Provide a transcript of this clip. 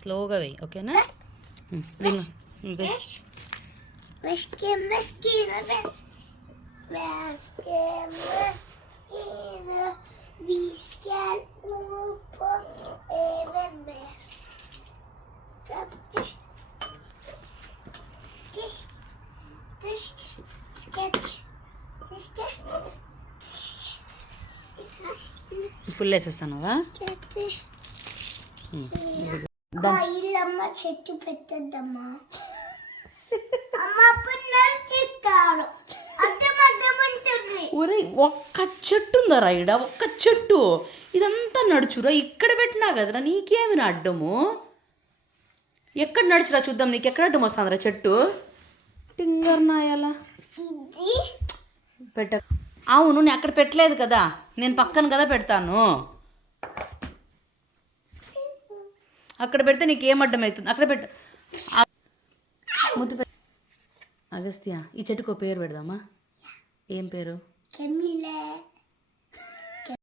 స్లోగా వేయి, ఓకేనా? దీని ఫుల్ వేసేస్తానువా? ఇల్లమ్మ చెట్టు పెట్టద్దమ్మా. ఒరే ఒక్క చెట్టు ఉందరా ఇడ, ఒక్క చెట్టు. ఇదంతా నడుచురా, ఇక్కడ పెట్టినా కదరా, నీకేమి నా అడ్డము? ఎక్కడ నడుచురా చూద్దాం, నీకు ఎక్కడ అడ్డం వస్తుందిరా చెట్టు? టింగర్ నాయాలా పెట్ట. అవును, నేను అక్కడ పెట్టలేదు కదా, నేను పక్కన కదా పెడతాను. అక్కడ పెడితే నీకు ఏం అడ్డం అవుతుంది? అక్కడ పెట్ట. ముద్దు అగస్త్య, ఈ చెట్టుకు పేరు పెడదామా? ఏం పేరు?